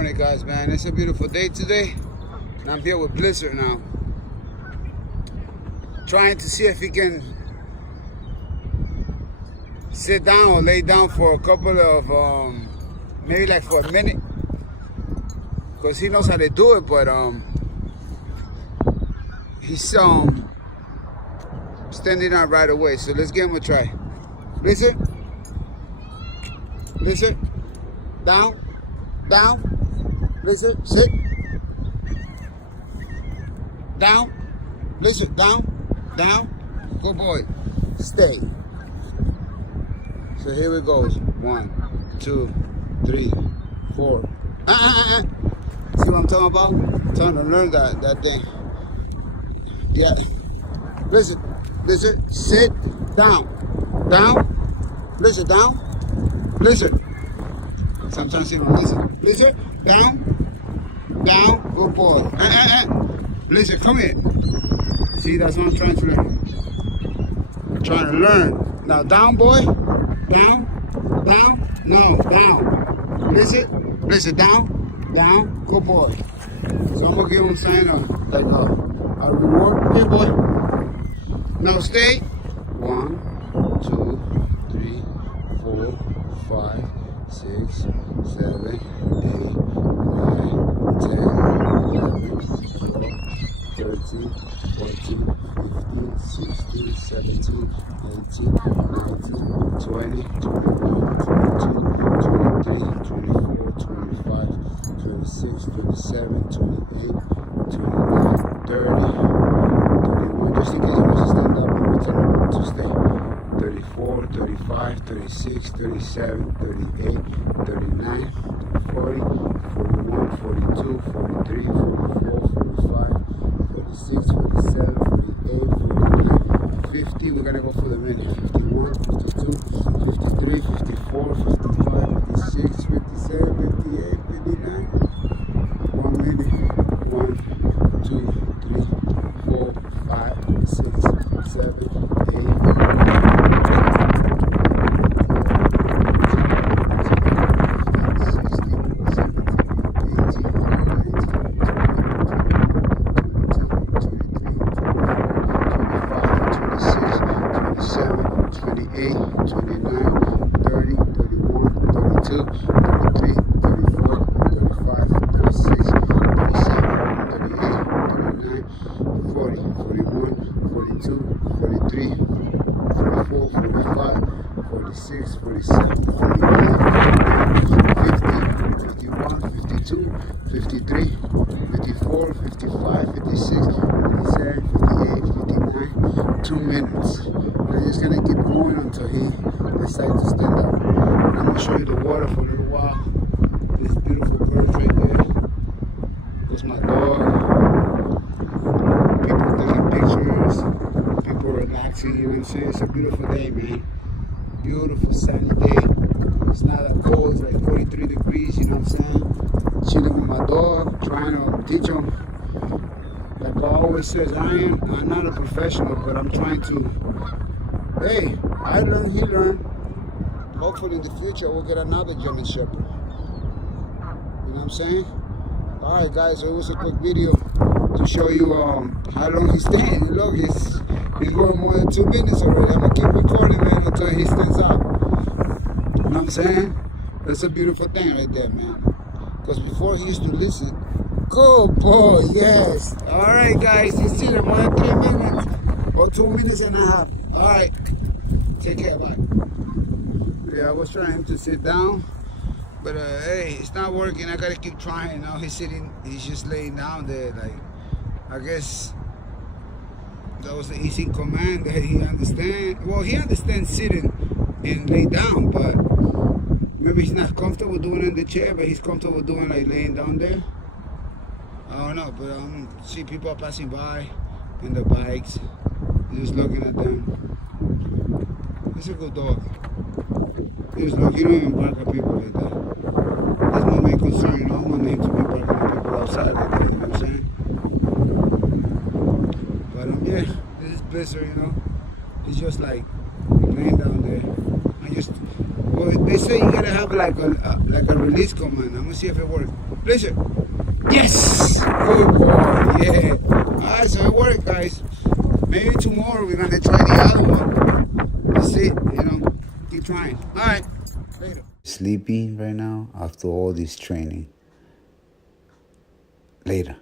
morning, guys, man. It's a beautiful day today, and I'm here with Blizzard now, trying to see if he can sit down or lay down for a couple of maybe like for a minute, because he knows how to do it, but he's standing out right away. So let's give him a try. Blizzard, down, Blizzard, sit, down, Blizzard, down, good boy, stay. So here it goes, 1, 2, 3, 4. See what I'm talking about? I'm trying to learn that thing. Yeah, Blizzard, sit, down, Blizzard, down, Blizzard. Sometimes he don't listen. Blizzard, down, good boy. Blizzard, come here. See, that's what I'm trying to learn. I'm trying to learn. Now, down, boy. Down. No, down. Blizzard, down, good boy. So I'm gonna give him something like a reward. Here, boy. Now, stay. 1, 2, 3, 4, 5, 6, 7, 8, 9, 10, 11, 12, 13, 14, 15, 16, 17, 18, 19, 20, 21, 22, 23, 24, 25, 26, 27, 28, 29, 30, 31. Just in case he wants to stand up, we tell him to stay. 34, 35, 36, 37, 38, 39, 40, 41, 42, 43, 44, 45, 46, 47, 48, 49, 50. We're gonna go for the minute. 51, 52, 53, 54, 55, 56, 57, 58, 59. 1 minute. 1, 2, 3, 4, 5, 6, 7, 8. Decides to stand up. I'm going to show you the water for a little while. This beautiful bird right there. There's my dog. People taking pictures. People relaxing, you know what I'm saying? It's a beautiful day, man. Beautiful sunny day. It's not that cold, it's like 43 degrees, you know what I'm saying? Chilling with my dog, trying to teach him. Like I always says, I'm not a professional, but I'm trying to, hey, I learned, he learned. Hopefully in the future we'll get another German Shepherd. You know what I'm saying? Alright guys, so it was a quick video to show you how long he's staying. Look, he's going more than 2 minutes already. I'm gonna keep recording, man, until he stands up. You know what I'm saying? That's a beautiful thing right there, man. Because before he used to listen. Good boy, yes. Alright guys, you see them more than 3 minutes or 2 minutes and a half. Alright. Take care, bye. Yeah, I was trying to sit down, but hey, it's not working. I gotta keep trying. Now he's sitting, he's just laying down there. Like, I guess that was the easy command that he understands. Well, he understands sitting and lay down, but maybe he's not comfortable doing it in the chair, but he's comfortable doing like laying down there. I don't know, but see people passing by in the bikes, just looking at them. He's a good dog. He's like, you don't even bark at people like that. That's my main concern, you know. I want him to be barking at people outside like that, you know what I'm saying? But yeah, this is Blizzard, you know. He's just like laying down there. I just Well, they say you gotta have like a release command. I'm gonna see if it works. Listen. Yes! Good boy, yeah. Alright, so it worked, guys. Maybe tomorrow we're gonna try the other one. Let's see, keep trying. Alright, later. Sleeping right now after all this training. Later.